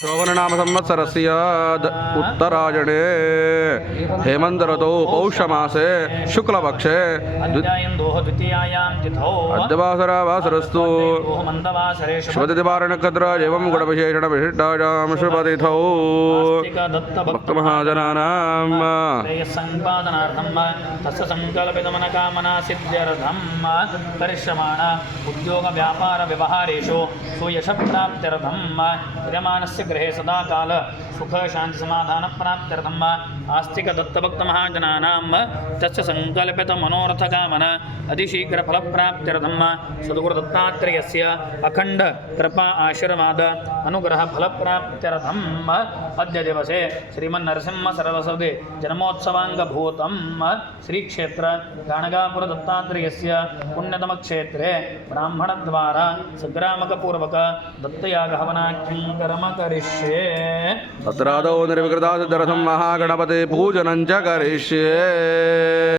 श्रवणनाम संवत्सरस्य उत्तरायणे हेमन्तर्तौ पौषमासे शुक्लपक्षे अद्यवासरस्तु शुभतिथिवारनक्षत्र एवं गुणविशेषणविशिष्टायां शुभतिथौ भक्तमहाजनानां तस्य संकल्पितमनकामना सिद्ध्यर्थं परिश्रमाण उद्योग व्यापार व्यवहारेषु सुयशप्राप्त्यर्थं विद्यमानस्य गृहे सदा काल सुख शांति समाधान प्राप्त्यर्थं आस्तिक दत्तभक्त महाजनानां तस्य संकल्पित मनोरथ कामना अतिशीघ्र फल प्राप्त्यर्थं सद्गुरु दत्तात्रेयस्य अखंड कृपा आशीर्वाद अनुग्रह फल प्राप्त्यर्थं अद्य दिवसे श्रीमन्नरसिंह सरस्वती जन्मोत्सवांगभूतं श्री क्षेत्र गाणगापुर दत्तात्रेयस्य पुण्यतम क्षेत्रे ब्राह्मण द्वारा सग्रामक पूर्वक दत्तयाग हवनाख्यं कर्म करिष्ये। तत्रादौ निर्विकृता सिद्ध्यर्थं महागणपते पूजनं च करिष्ये।